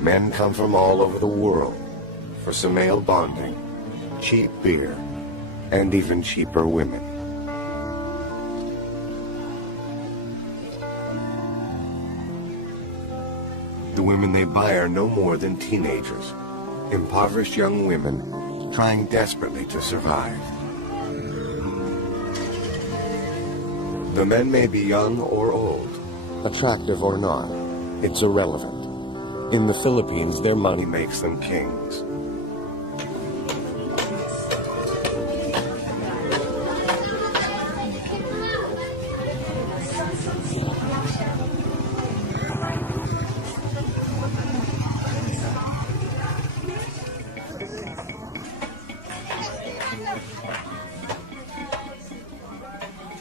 Men come from all over the world for some male bonding, cheap beer, and even cheaper women. The women they buy are no more than teenagers, impoverished young women trying desperately to survive. The men may be young or old, attractive or not, it's irrelevant. In the Philippines, their money makes them kings.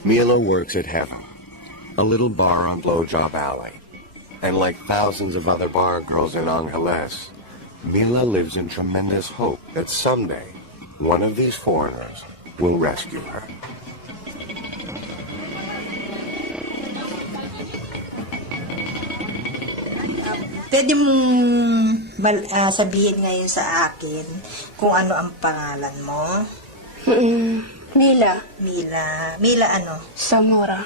Mila works at Heaven, a little bar on Blowjob Alley. And like thousands of other bar girls in Angeles, Mila lives in tremendous hope that someday one of these foreigners will rescue her. Pwede mong sabihin ngayon sa akin kung ano ang pangalan mo? Mila. Mila ano? Zamora.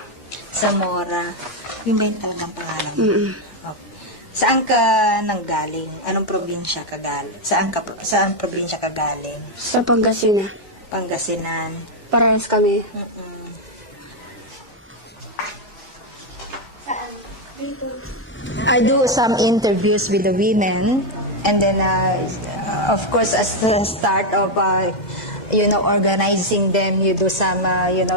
Yung ba yung talagang pangalan mo? Okay. Saan ka nanggaling? Anong probinsya ka galing? Saan probinsya ka galing? Sa Pangasinan. Pangasinan. Parehas kami. I do some interviews with the women, and then of course as the start of organizing them, you do some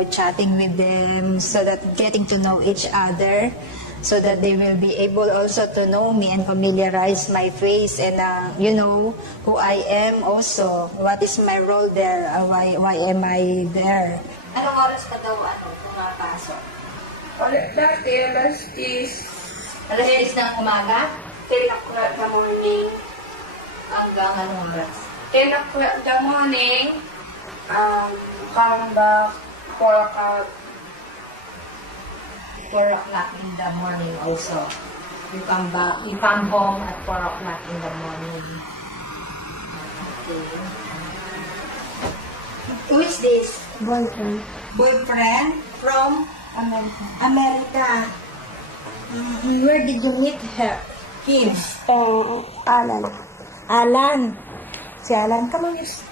chatting with them, so that getting to know each other, so that they will be able also to know me and familiarize my face and who I am also, what is my role there, why am I there. Anong oras ka daw pumapasok? Dati, alas 10. Alas 10 ng umaga? 10 o'clock in the morning. Hanggang anong oras? 10 o'clock in the morning. Come back 4 o'clock. 4 o'clock in the morning also. You come home at 4 o'clock in the morning. Okay. Who is this? Boyfriend. Boyfriend from America. America. Where did you meet him? Alan. Si Alan. Come on, this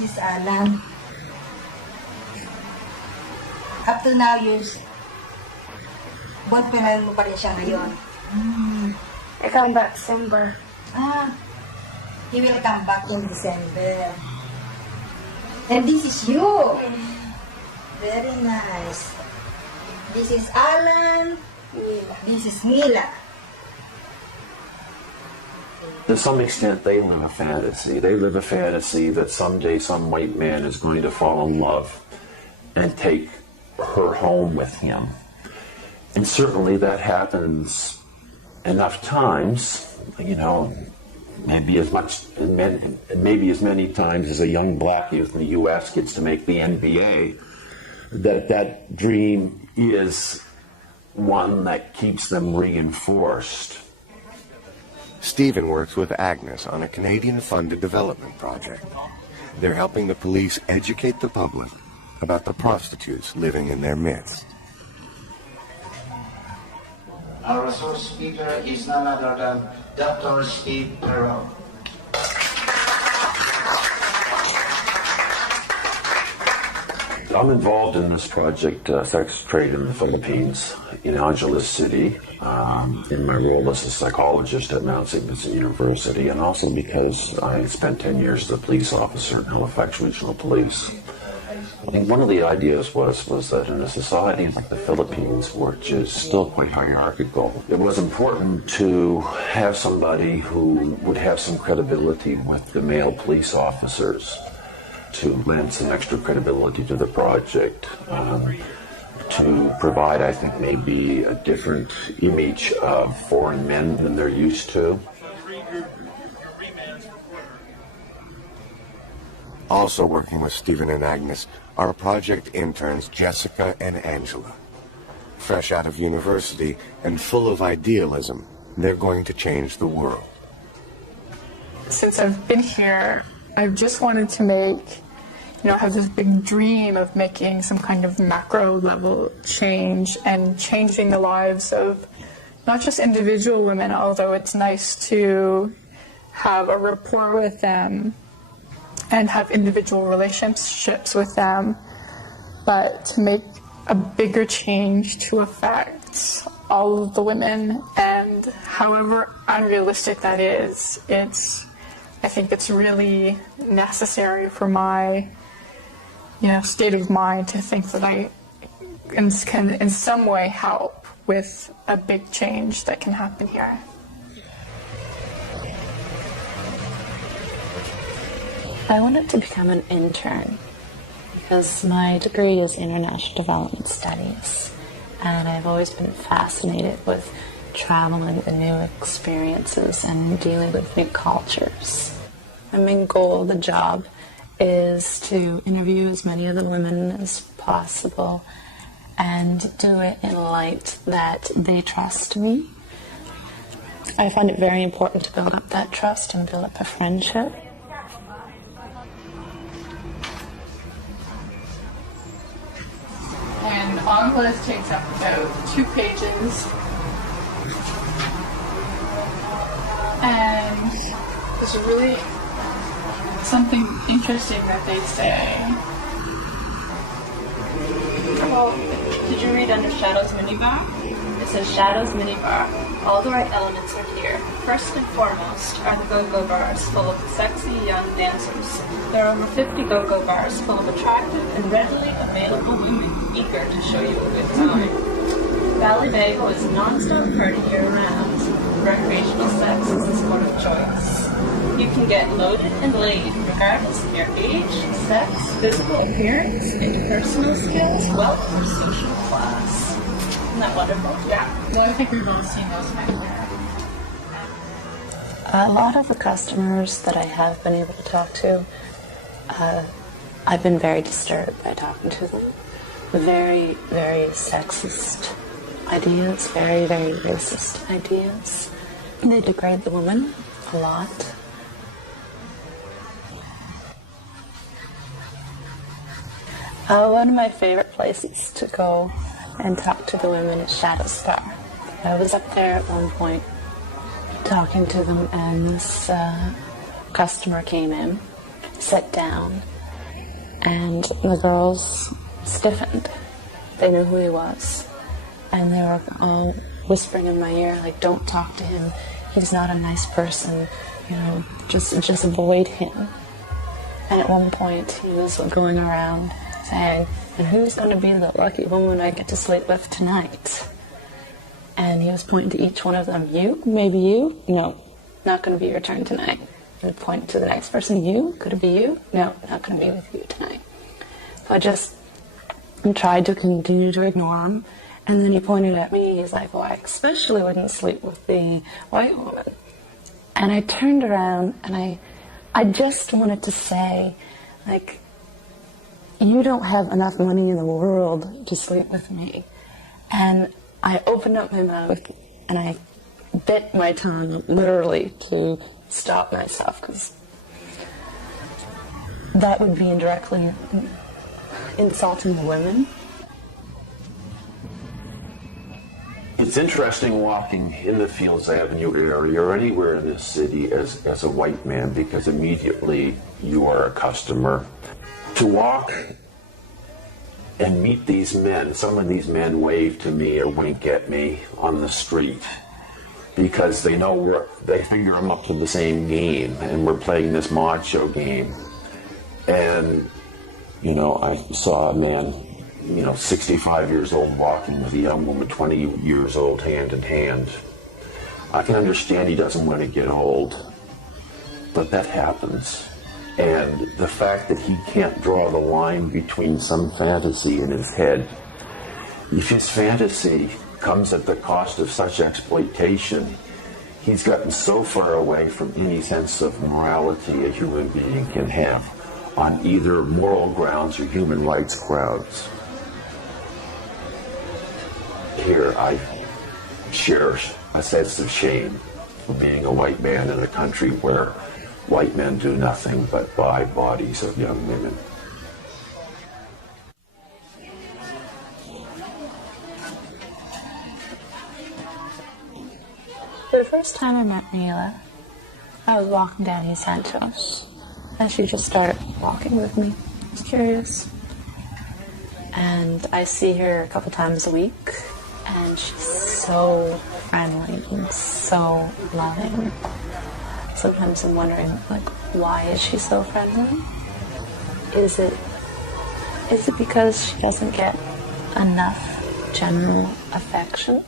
is Alan. Up to now, boyfriend mo pa rin siya ngayon. I come back December. He will come back in December. And this is you. Very nice. This is Alan. This is Mila. To some extent, they live a fantasy. They live a fantasy that someday some white man is going to fall in love and take her home with him. And certainly that happens enough times, maybe as many times as a young black youth in the U.S. gets to make the NBA, that dream is one that keeps them reinforced. Stephen works with Agnes on a Canadian-funded development project. They're helping the police educate the public about the prostitutes living in their midst. Our resource speaker is none other than Dr. Steve Parental. I'm involved in this project, sex trade in the Philippines, in Angeles City, in my role as a psychologist at Mount St. Vincent University, and also because I spent 10 years as a police officer in Halifax Regional Police. I think one of the ideas was that in a society like the Philippines, which is still quite hierarchical, it was important to have somebody who would have some credibility with the male police officers, to lend some extra credibility to the project, to provide, I think, maybe a different image of foreign men than they're used to. Also working with Stephen and Agnes are project interns Jessica and Angela. Fresh out of university and full of idealism, they're going to change the world. Since I've been here, I've just wanted to have this big dream of making some kind of macro level change and changing the lives of not just individual women, although it's nice to have a rapport with them and have individual relationships with them, but to make a bigger change to affect all of the women. And however unrealistic that is, I think it's really necessary for my state of mind to think that I can in some way help with a big change that can happen here. I wanted to become an intern because my degree is International Development Studies, and I've always been fascinated with traveling and new experiences and dealing with new cultures. My main goal of the job is to interview as many of the women as possible and do it in light that they trust me. I find it very important to build up that trust and build up a friendship. And on the list takes up about 2 pages. And there's really something interesting that they say. Well, did you read under Shadow's minibar? It says Shadow's minibar. All the right elements are here. First and foremost are the go-go bars full of sexy young dancers. There are over 50 go-go bars full of attractive and readily available women eager to show you a good time. Valley Bagel is a non-stop party year-round. Recreational sex is the sport of choice. You can get loaded and laid regardless of your age, sex, physical appearance, interpersonal skills, wealth, or social class. Isn't that wonderful? Yeah. Well, I think we've all seen those things. A lot of the customers that I have been able to talk to, I've been very disturbed by talking to them. Very, very sexist ideas, very, very racist ideas. They degrade the woman a lot. One of my favorite places to go and talk to the women is Shadow's Bar. I was up there at one point talking to them, and this customer came in, sat down, and the girls stiffened. They knew who he was, and they were all whispering in my ear, like, don't talk to him, he's not a nice person, just avoid him. And at one point he was going around saying, and who's going to be the lucky woman I get to sleep with tonight? And he was pointing to each one of them. You? Maybe you? No, not going to be your turn tonight. And point to the next person. You? Could it be you? No, not going to be with you tonight. So I just tried to continue to ignore him. And then he pointed at me. He's like, well, I especially wouldn't sleep with the white woman. And I turned around and I just wanted to say, like, you don't have enough money in the world to sleep with me. And I opened up my mouth and I bit my tongue literally to stop myself, because that would be indirectly insulting the women. It's interesting walking in the Fields Avenue area or anywhere in this city as a white man, because immediately you are a customer. To walk and meet these men, some of these men wave to me or wink at me on the street because they know they figure I'm up to the same game and we're playing this macho game. And, I saw a man, 65 years old walking with a young woman, 20 years old, hand in hand. I can understand he doesn't want to get old, but that happens. And the fact that he can't draw the line between some fantasy in his head, if his fantasy comes at the cost of such exploitation, he's gotten so far away from any sense of morality a human being can have on either moral grounds or human rights grounds. Here, shares a sense of shame for being a white man in a country where white men do nothing but buy bodies of young women. For the first time I met Mila, I was walking down East Santos, and she just started walking with me. I was curious. And I see her a couple times a week, and she's so friendly and so loving. Sometimes I'm wondering, like, why is she so friendly? Is it because she doesn't get enough general affection?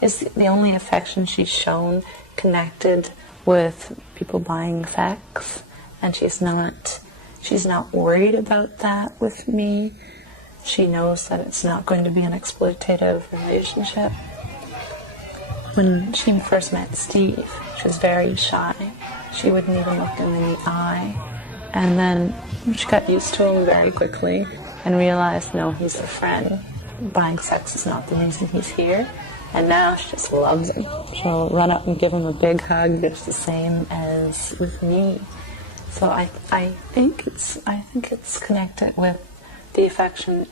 Is the only affection she's shown connected with people buying sex, and she's not worried about that with me? She knows that it's not going to be an exploitative relationship. When she first met Steve, she was very shy. She wouldn't even look him in the eye. And then she got used to him very quickly and realized, no, he's a friend. Buying sex is not the reason he's here. And now she just loves him. She'll run up and give him a big hug, just the same as with me. So I think it's connected with the affection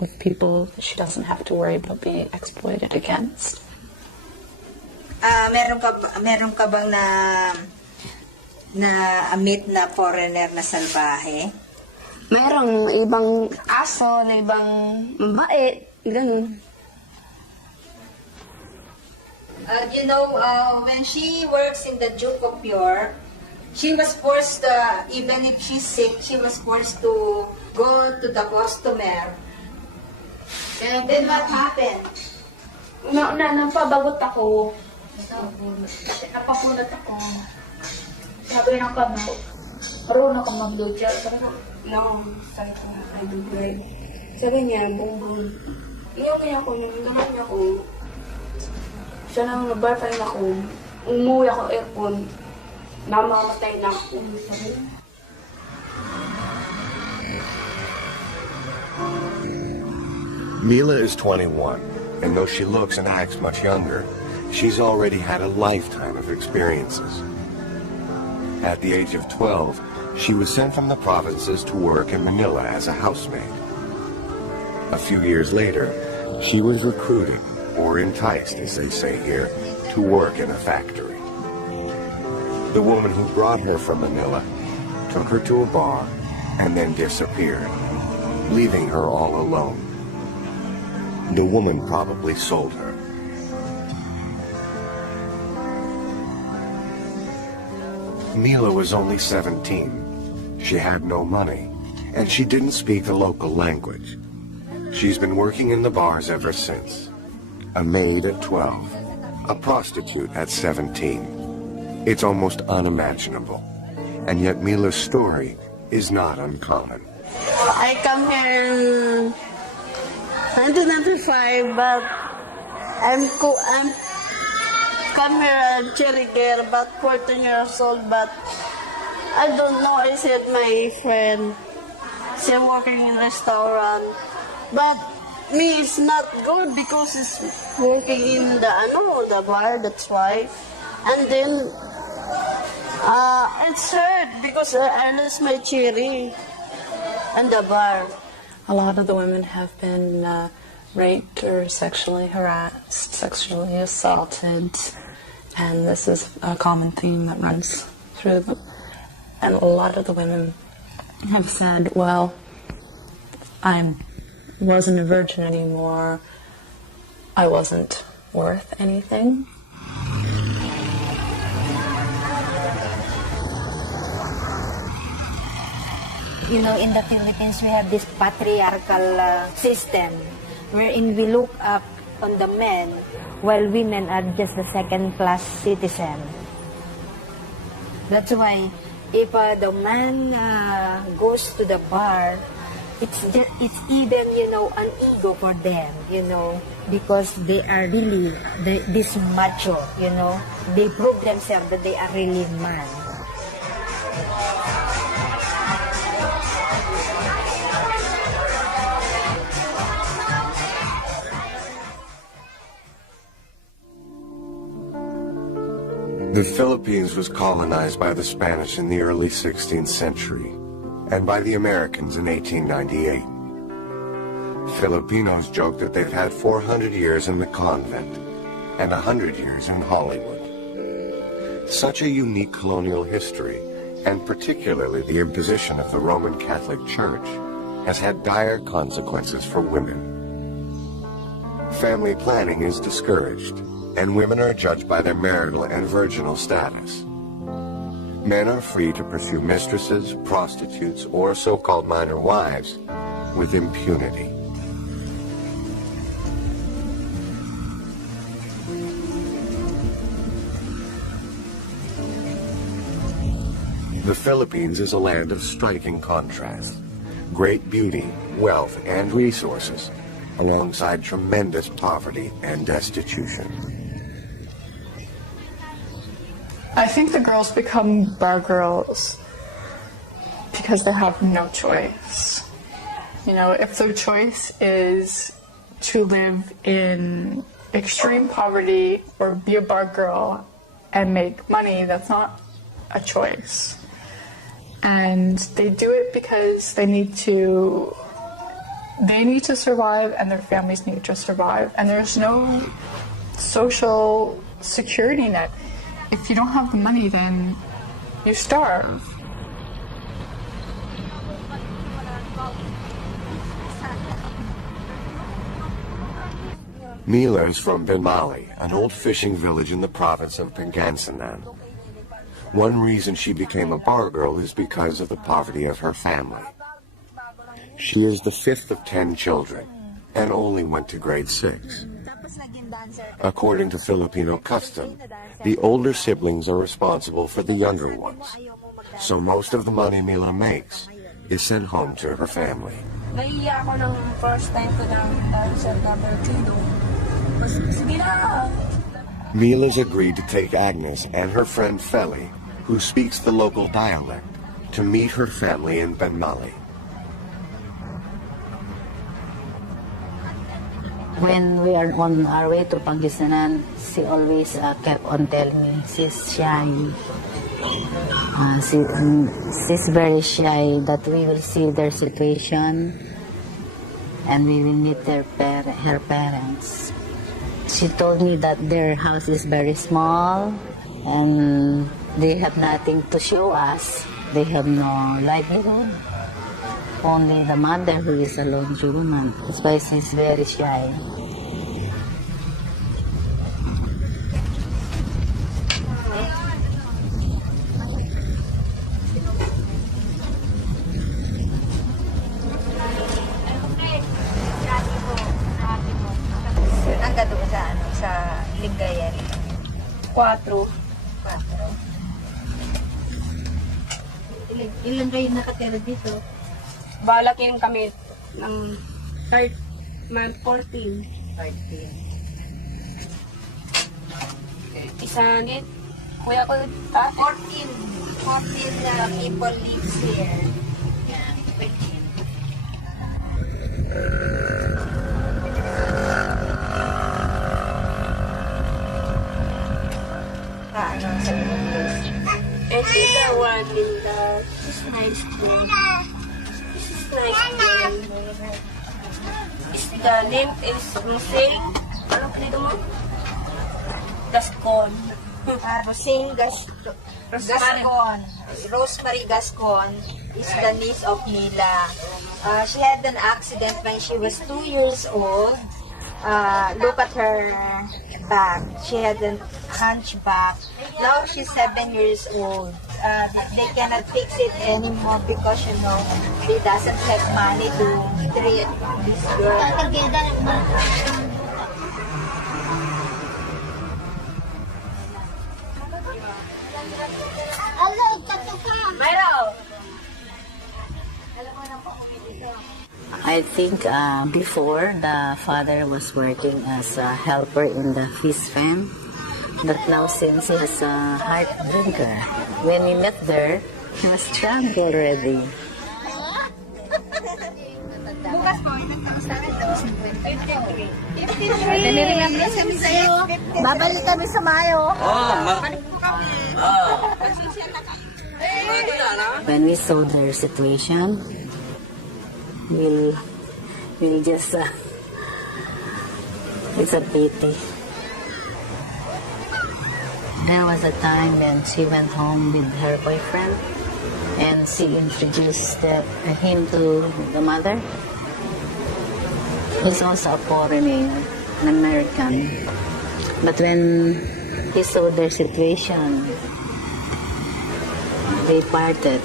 with people that she doesn't have to worry about being exploited against. Meron ka bang na-meet na foreigner na salbahe? Merong ibang aso, na ibang mabait, ganun. When she works in the Duke of York, she was forced, even if she's sick, she was forced to go to the customer. And then what happened? Napabagot ako. Napapunot ako. Sabi ng kabo, marunong akong mag-blowjob. Sabi ko, no, sabi ko, I don't like. Sabi niya, bumbong. Iyaw niya ako, naman niya ako. Siya nang nag-barfine ako. Umuwi ako aircon. Namamatay na ako. Sabi niya. Mila is 21, and though she looks and acts much younger, she's already had a lifetime of experiences. At the age of 12, she was sent from the provinces to work in Manila as a housemaid. A few years later, she was recruited, or enticed, as they say here, to work in a factory. The woman who brought her from Manila took her to a bar and then disappeared, leaving her all alone. The woman probably sold her. Mila was only 17. She had no money, and she didn't speak the local language. She's been working in the bars ever since. A maid at 12, a prostitute at 17. It's almost unimaginable. And yet Mila's story is not uncommon. I come here in 1995, but I'm come here at Cherry Care, about 14 years old, but I don't know. I said my friend, she's working in restaurant, but me is not good because it's working in the bar. That's why, and then it's hurt because I lost my cherry and the bar. A lot of the women have been raped or sexually harassed, sexually assaulted, and this is a common theme that runs through them. And a lot of the women have said, well, I wasn't a virgin anymore, I wasn't worth anything. In the Philippines, we have this patriarchal system wherein we look up on the men while women are just a second-class citizen. That's why if the man goes to the bar, it's even, an ego for them, because they are really this macho, They prove themselves that they are really man. The Philippines was colonized by the Spanish in the early 16th century and by the Americans in 1898. Filipinos joke that they've had 400 years in the convent and 100 years in Hollywood. Such a unique colonial history, and particularly the imposition of the Roman Catholic Church, has had dire consequences for women. Family planning is discouraged, and women are judged by their marital and virginal status. Men are free to pursue mistresses, prostitutes, or so-called minor wives with impunity. The Philippines is a land of striking contrast. Great beauty, wealth, and resources, alongside tremendous poverty and destitution. I think the girls become bar girls because they have no choice. You know, if their choice is to live in extreme poverty or be a bar girl and make money, that's not a choice. And they do it because they need to survive and their families need to survive. And there's no social security net. If you don't have the money, then you starve. Mila is from Benmali, an old fishing village in the province of Pangasinan. One reason she became a bar girl is because of the poverty of her family. She is the fifth of 10 children and only went to grade 6. According to Filipino custom, the older siblings are responsible for the younger ones. So most of the money Mila makes is sent home to her family. Naiiya ako ng first time ko ng sa Parental. Sige na! Mila's agreed to take Agnes and her friend Feli, who speaks the local dialect, to meet her family in Benmali. When we are on our way to Pangasinan, she always kept on telling me she's shy. She's very shy that we will see their situation and we will meet her parents. She told me that their house is very small and they have nothing to show us. They have no livelihood. Only the mother who is a laundry woman. That's why she's very shy. Hanggang doon sa Lingayen? 4. Ilan kayo nakatira dito? Balakin kami ng 14. 13. Isa nit. Kuya ko, 14 people lives here. Ano sa English? and the one in the high school. This is nice school. The name is Rosing. Ano pinito mo? Gascon. Rosing Gascon. Rosemary Gascon is the niece of Mila. She had an accident when she was 2 years old. Look at her back. She had a hunchback. Now she's 7 years old. They cannot fix it anymore because, you know, they doesn't have money to treat this girl. I think before the father was working as a helper in the fish farm, but now since he's a hard drinker, when we met there, he was drunk already. Bukas po, ilang taon sa akin daw? 53. 53. Babalik kami sa Mayo. When we saw their situation, we'll just, it's a pity. There was a time when she went home with her boyfriend and she introduced him to the mother, who's also a foreigner, an American. But when he saw their situation, they parted.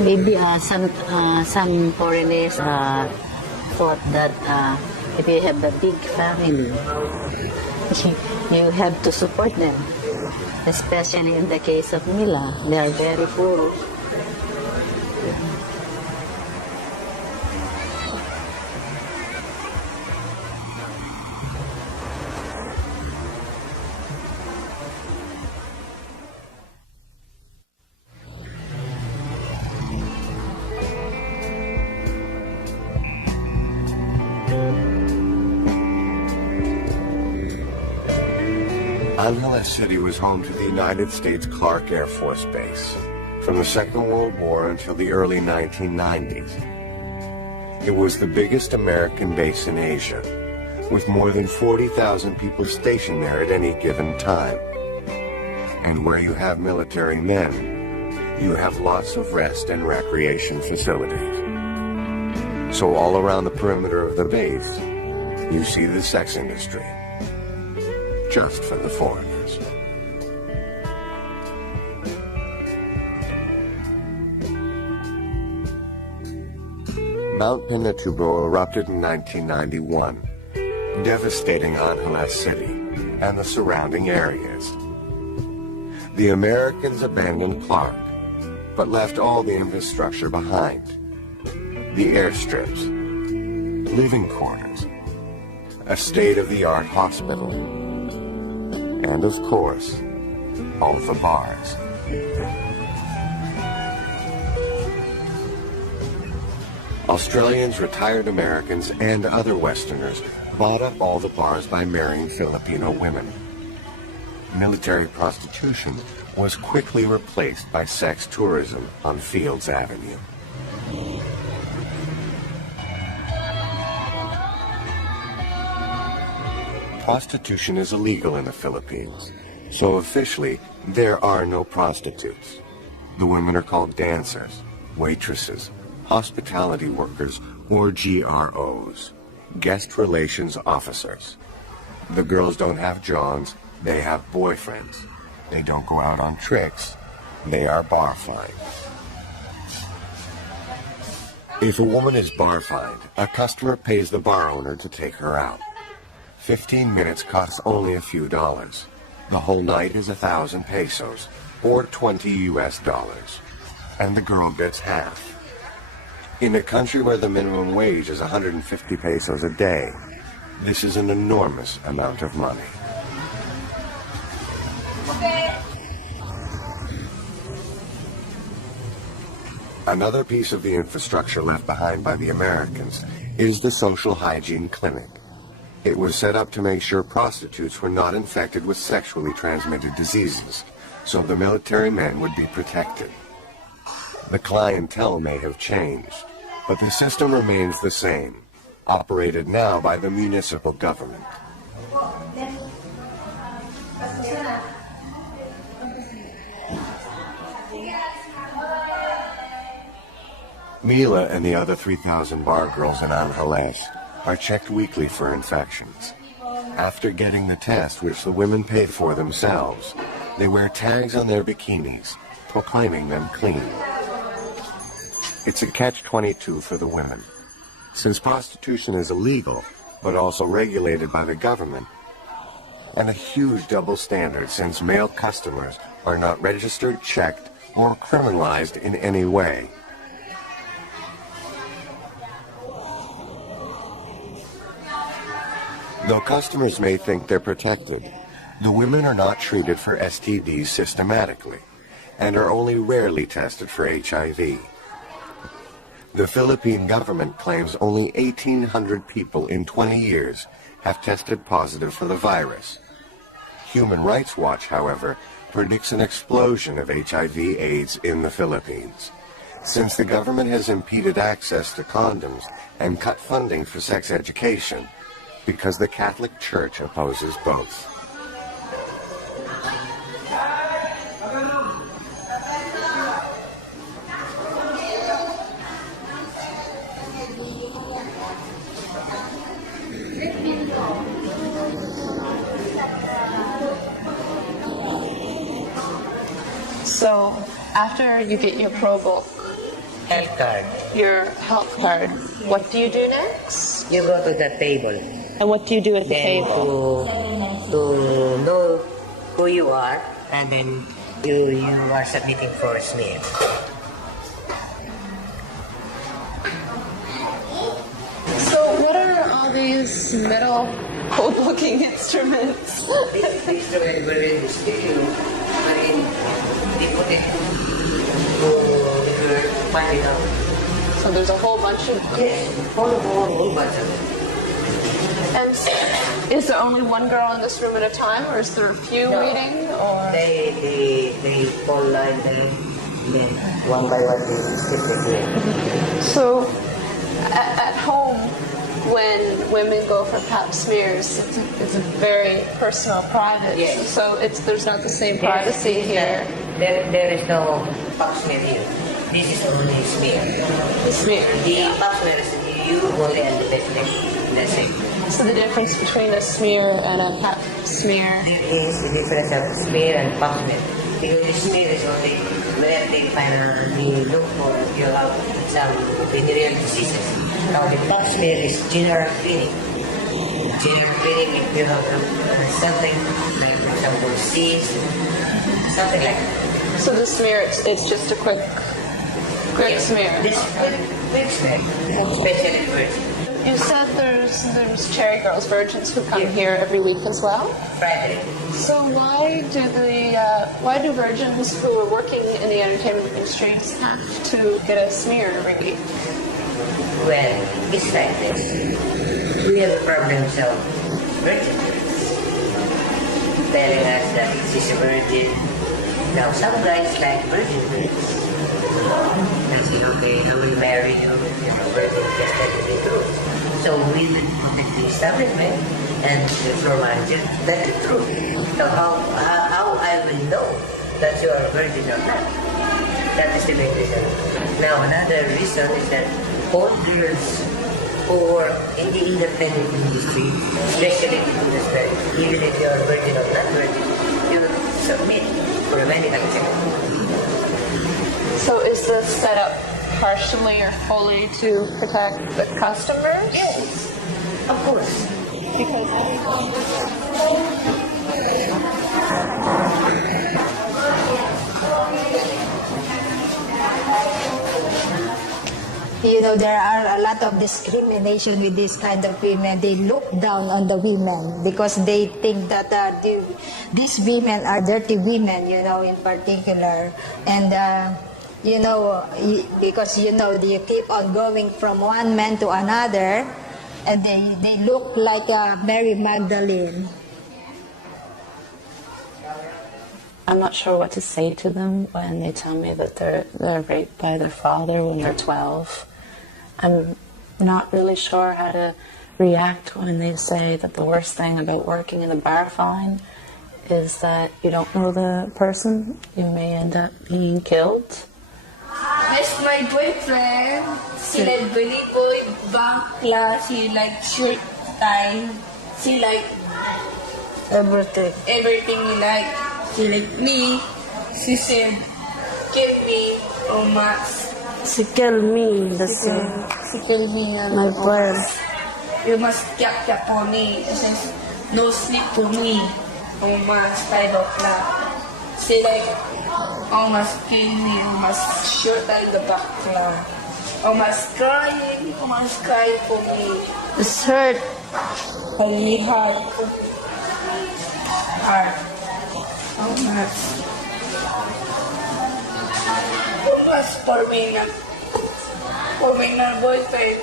Maybe some foreigners thought that if you have a big family, you have to support them. Especially in the case of Mila, they are very poor. Angeles City was home to the United States Clark Air Force Base from the Second World War until the early 1990s. It was the biggest American base in Asia, with more than 40,000 people stationed there at any given time. And where you have military men, you have lots of rest and recreation facilities. So all around the perimeter of the base, you see the sex industry. Just for the foreigners. Mount Pinatubo erupted in 1991, devastating Angeles City and the surrounding areas. The Americans abandoned Clark, but left all the infrastructure behind. The airstrips, living quarters, a state-of-the-art hospital, and of course, all the bars. Australians, retired Americans, and other Westerners bought up all the bars by marrying Filipino women. Military prostitution was quickly replaced by sex tourism on Fields Avenue. Prostitution is illegal in the Philippines, so officially there are no prostitutes. The women are called dancers, waitresses, hospitality workers, or GROs, guest relations officers. The girls don't have Johns, they have boyfriends. They don't go out on tricks, they are bar fined. If a woman is bar fined, a customer pays the bar owner to take her out. 15 minutes costs only a few dollars. The whole night is 1,000 pesos, or $20 US, and the girl gets half. In a country where the minimum wage is 150 pesos a day, this is an enormous amount of money. Another piece of the infrastructure left behind by the Americans is the social hygiene clinic. It was set up to make sure prostitutes were not infected with sexually transmitted diseases, so the military men would be protected. The clientele may have changed, but the system remains the same, operated now by the municipal government. Mila and the other 3,000 bar girls in Angeles are checked weekly for infections. After getting the test, which the women paid for themselves, they wear tags on their bikinis, proclaiming them clean. It's a catch-22 for the women. Since prostitution is illegal, but also regulated by the government, and a huge double standard since male customers are not registered, checked, or criminalized in any way. Though customers may think they're protected, the women are not treated for STDs systematically and are only rarely tested for HIV. The Philippine government claims only 1,800 people in 20 years have tested positive for the virus. Human Rights Watch, however, predicts an explosion of HIV/AIDS in the Philippines, since the government has impeded access to condoms and cut funding for sex education because the Catholic Church opposes both. So after you get your pro book, Health card. your health card, what do you do next? You go to the table. And what do you do at the Then table? to know who you are, and then you are submitting for a smear. So what are all these metal cold-looking instruments? This instrument will really still, they put it to find it out. So there's a whole bunch of... Yes, whole bunch of it. And is there only one girl in this room at a time, or is there a few waiting? Or They fall line there, then one by one they sit there. so at home, when women go for pap smears, it's a very personal, private. Yes. So there's not the same privacy here. There is no pap smear here. This is only smear. The smear. The pap smear is you only and the business. That's it. So the difference between a smear and a pap smear. There is the difference of smear and pap smear. Because the smear is only where they finally look for you have some venereal diseases. Now the pap smear is general cleaning. General cleaning if you have something like, for example, disease, something like that. So the smear, it's just a quick smear. This quick smear, especially first. You said there's cherry girls, virgins who come here every week as well. Friday. So why do virgins who are working in the entertainment industry have to get a smear every week? Well, it's like this. We have a problem of virgin telling us that she's a virgin. Now some guys like virgin girls. They'll say, okay, I will marry you if you're a virgin, just tell me the truth. So we will protect the establishment and the formality, tell the truth. So how I will know that you are a virgin or not? That is the main reason. Now another reason is that all girls who work in the independent industry, especially in this very, even if you are virgin or not virgin, you submit for a medical checkup. So is this set up partially or fully to protect the customers? Yes, of course. Because there are a lot of discrimination with this kind of women. They look down on the women because they think that these women are dirty women, in particular. And, because, they keep on going from one man to another, and they look like Mary Magdalene. I'm not sure what to say to them when they tell me that they're raped by their father when they're 12. I'm not really sure how to react when they say that the worst thing about working in the bar fine is that you don't know the person. You may end up being killed. That's my boyfriend. She like volleyball, bakla, she like shirt tie, she like Everything. everything you like. She like me. She said, kill me or Max. She killed me. She killed me. My friend. You must kick for me. She says, no sleep for me. Oh Max, 5 o'clock. She like, oh must kill me. Oh must shoot at the bakla. Oh must crying. Oh must cry for me. It's hurt. I really hard. Hard. Oh Max. Oh Max, for me na boyfriend.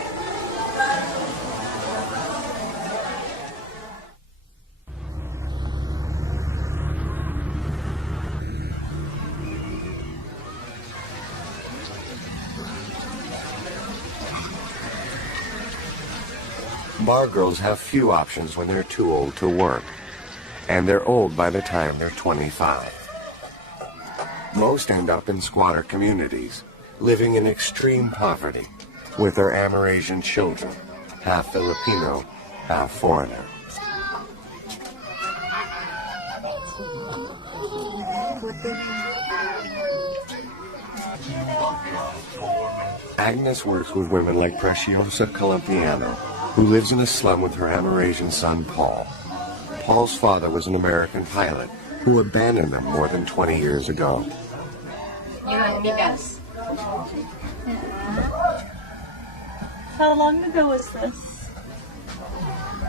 bar girls have few options when they're too old to work, and they're old by the time they're 25. Most end up in squatter communities, living in extreme poverty, with their Amerasian children, half Filipino, half foreigner. Agnes works with women like Preciosa Colompiano, who lives in a slum with her Amerasian son, Paul. Paul's father was an American pilot who abandoned them more than 20 years ago. How long ago was this?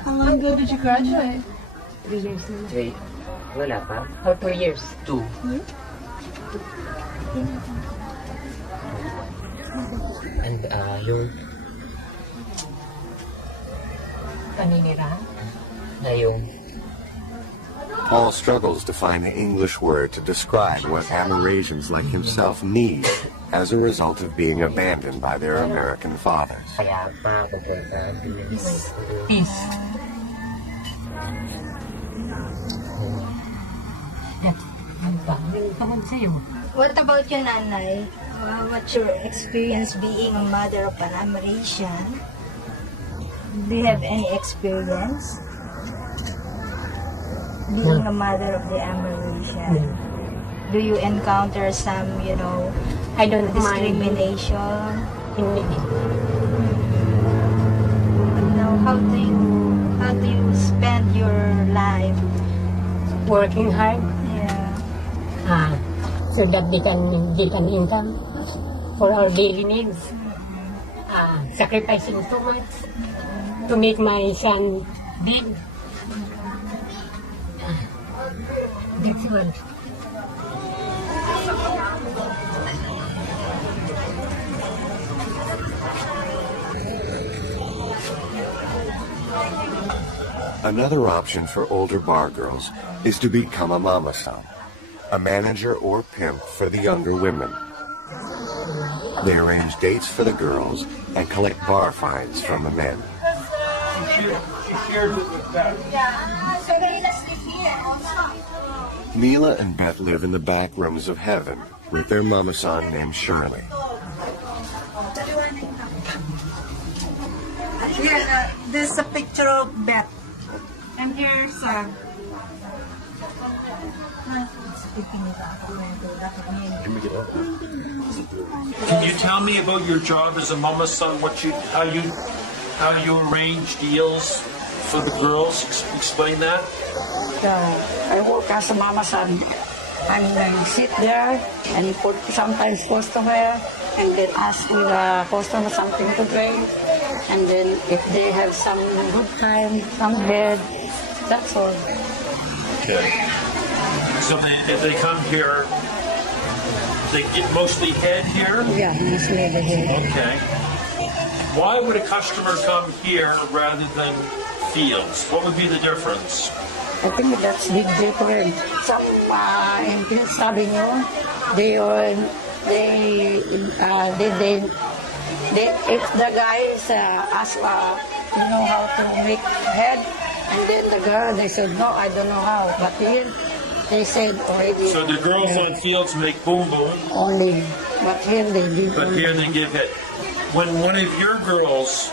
How long ago did you graduate? 3 years na. 3? Wala pa? Oh, 2 years. 2. And yung paninirahan na yung Paul struggles to find the English word to describe what Amerasians like himself need as a result of being abandoned by their American fathers. kaya pa pupunta. Peace. What about you, Nanay? What's your experience being a mother of an Amerasian? Do you have any experience being a mother of the Amerasian? Do you encounter some, I don't mind. discrimination? Hindi. Now, how do you spend your life? Working hard Yeah. so that they can income for our daily needs. Sacrificing too much to make my son big. That's all. Another option for older bar girls is to become a mama-san, a manager or pimp for the younger women. They arrange dates for the girls and collect bar fines from the men. Mila and Beth live in the back rooms of heaven with their mama-san named Shirley. Here, this is a picture of Beth. And here's Can you tell me about your job as a mama son? How you arrange deals for the girls? Explain that. I work as a mama son. I sit there and put sometimes customer and then ask the customer something to drink. And then if they have some good time, some bed, that's all. Okay. So if they come here, they get mostly head here? Yeah, mostly the head. Okay. Why would a customer come here rather than Fields? What would be the difference? I think that's big difference. Some in Fields, sabi nyo, if the guys ask, you know how to make head, and then the girl, they said, no, I don't know how. But here, they said already. So the girls on Fields make boom boom. Only, but here they give. But here they give it. When one of your girls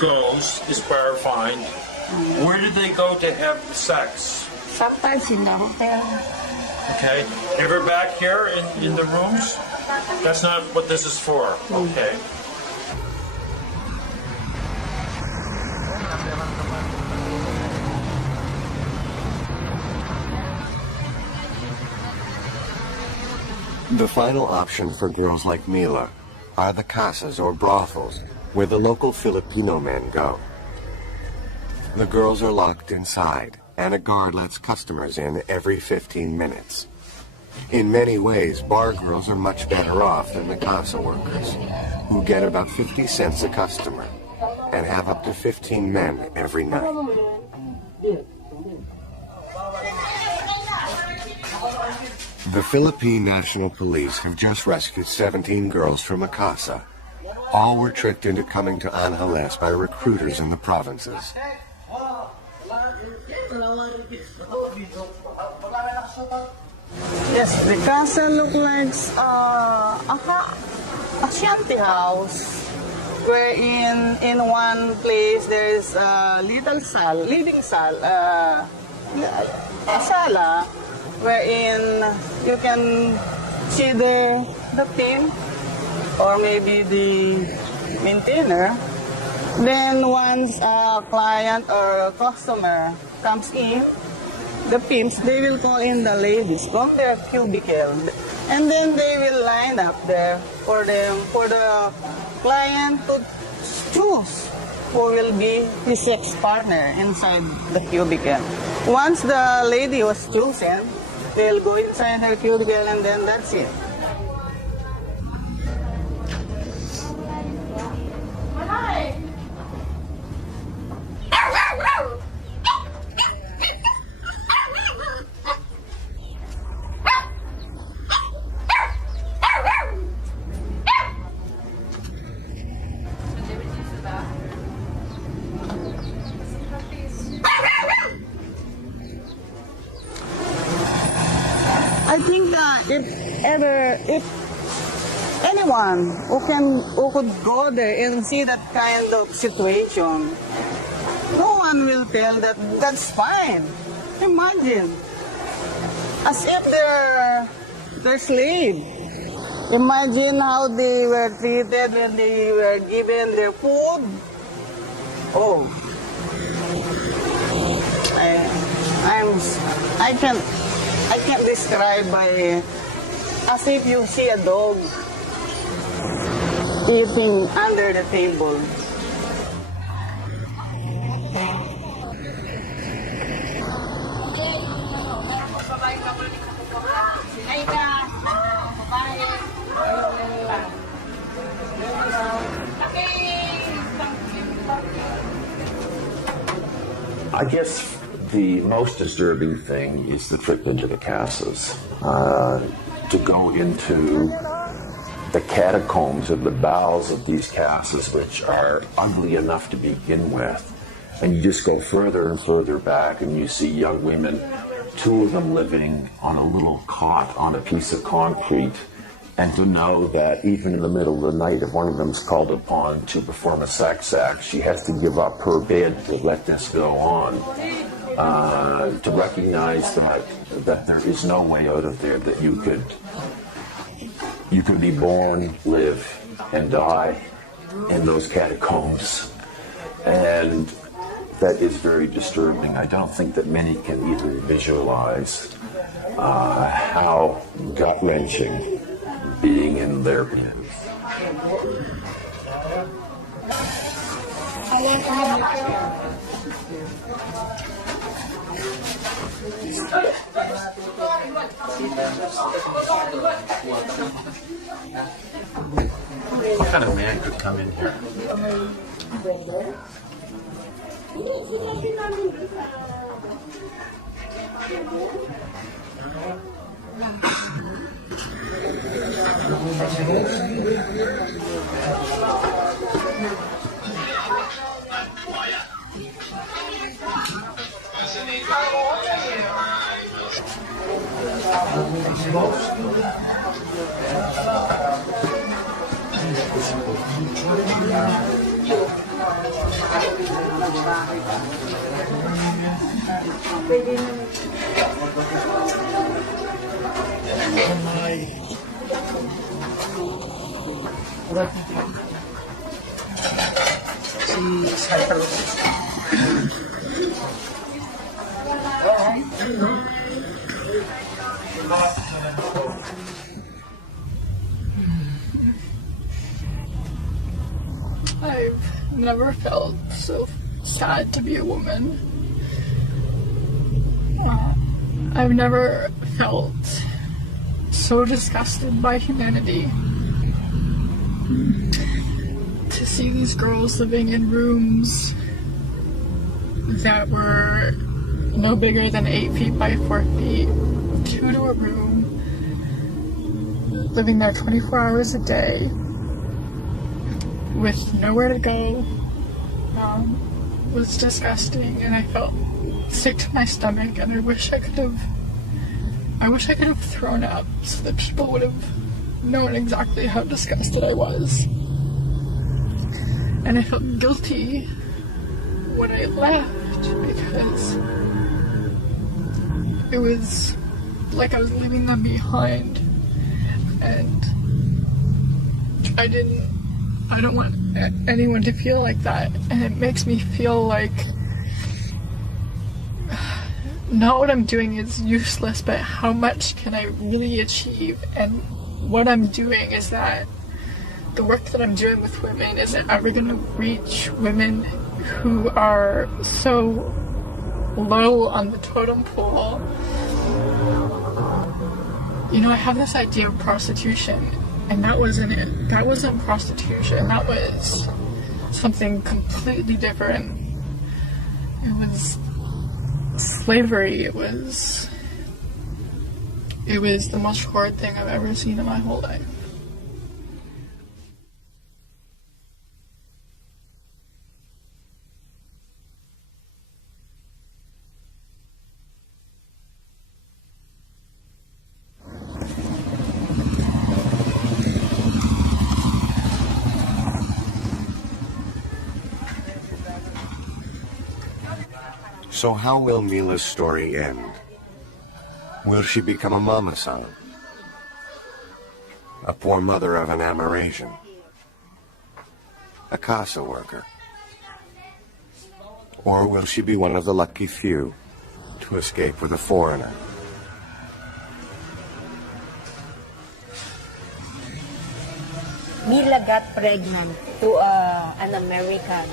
goes, is bar fined, where do they go to have sex? Sometimes in the hotel. Okay. Ever back here in the rooms? That's not what this is for. Okay. The final option for girls like Mila are the casas or brothels, where the local Filipino men go. The girls are locked inside, and a guard lets customers in every 15 minutes. In many ways, bar girls are much better off than the casa workers, who get about 50 cents a customer and have up to 15 men every night. The Philippine National Police have just rescued 17 girls from a casa. All were tricked into coming to Angeles by recruiters in the provinces. Yes, the castle looks like a shanty house, wherein in one place there is a little a sala, wherein you can see the pimp or maybe the maintainer. Then once a client or a customer comes in, the pimps, they will call in the ladies from their cubicle, and then they will line up there for the client to choose who will be his sex partner inside the cubicle. Once the lady was chosen, they'll go inside her cubicle and then that's it. I think that if anyone who could go there and see that kind of situation, no one will tell that that's fine. Imagine, as if they're slave. Imagine how they were treated when they were given their food. Oh, I can't describe by as if you see a dog eating under the table. I guess the most disturbing thing is the trip into the casas. To go into the catacombs of the bowels of these casas, which are ugly enough to begin with. And you just go further and further back and you see young women, two of them living on a little cot on a piece of concrete. And to know that even in the middle of the night, if one of them is called upon to perform a sex act, she has to give up her bed to let this go on. To recognize that there is no way out of there, that you could be born, live, and die in those catacombs. And that is very disturbing. I don't think that many can even visualize how gut-wrenching being in there is. What kind of man could come in here? I've never felt so sad to be a woman. I've never felt so disgusted by humanity. To see these girls living in rooms that were no bigger than 8 feet by 4 feet, 2 to a room, living there 24 hours a day, with nowhere to go was disgusting, and I felt sick to my stomach, and I wish I could have thrown up so that people would have known exactly how disgusted I was. And I felt guilty when I left because it was like I was leaving them behind, and I don't want anyone to feel like that, and it makes me feel like not what I'm doing is useless, but how much can I really achieve. And what I'm doing is that the work that I'm doing with women isn't ever going to reach women who are so low on the totem pole. You know, I have this idea of prostitution, and that wasn't it. That wasn't prostitution. That was something completely different. It was slavery. It was the most horrid thing I've ever seen in my whole life. So how will Mila's story end? Will she become a mama-san? A poor mother of an Amerasian? A casa worker? Or will she be one of the lucky few to escape with a foreigner? Mila got pregnant to an American.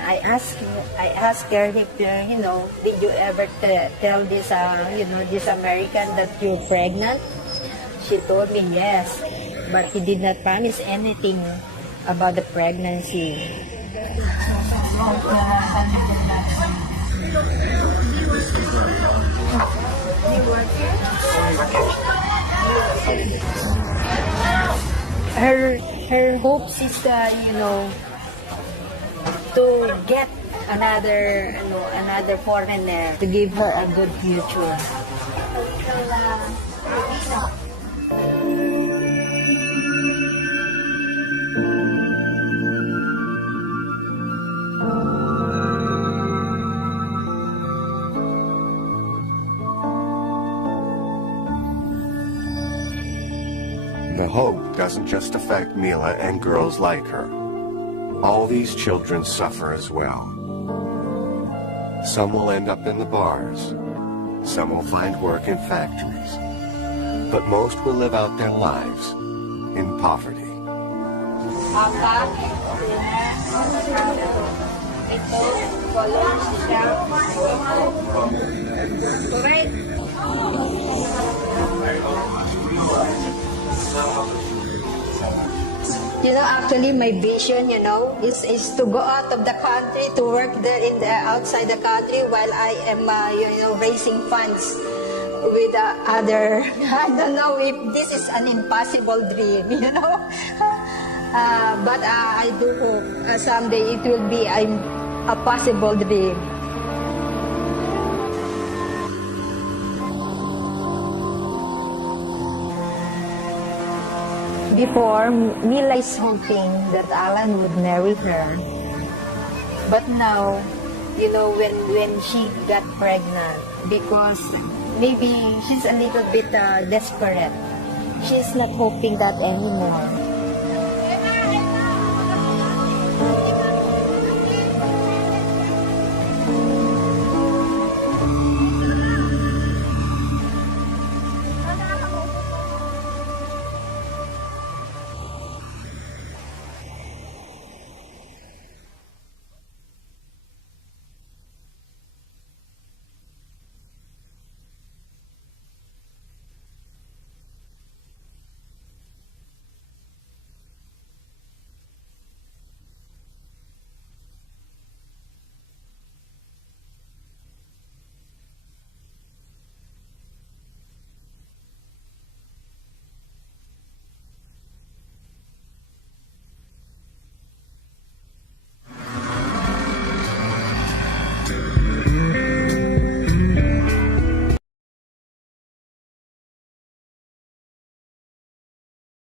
I asked her if, did you ever tell this, this American that you're pregnant? She told me yes, but he did not promise anything about the pregnancy. Her hopes is to get another foreigner to give her a good future. The hope doesn't just affect Mila and girls like her. All these children suffer as well. Some will end up in the bars. Some will find work in factories. But most will live out their lives in poverty. Actually my vision, is to go out of the country, to work there outside the country while I am, raising funds with other. I don't know if this is an impossible dream, but I do hope someday it will be a possible dream. Before, Mila is hoping that Alan would marry her. But now, when she got pregnant, because maybe she's a little bit desperate, she's not hoping that anymore.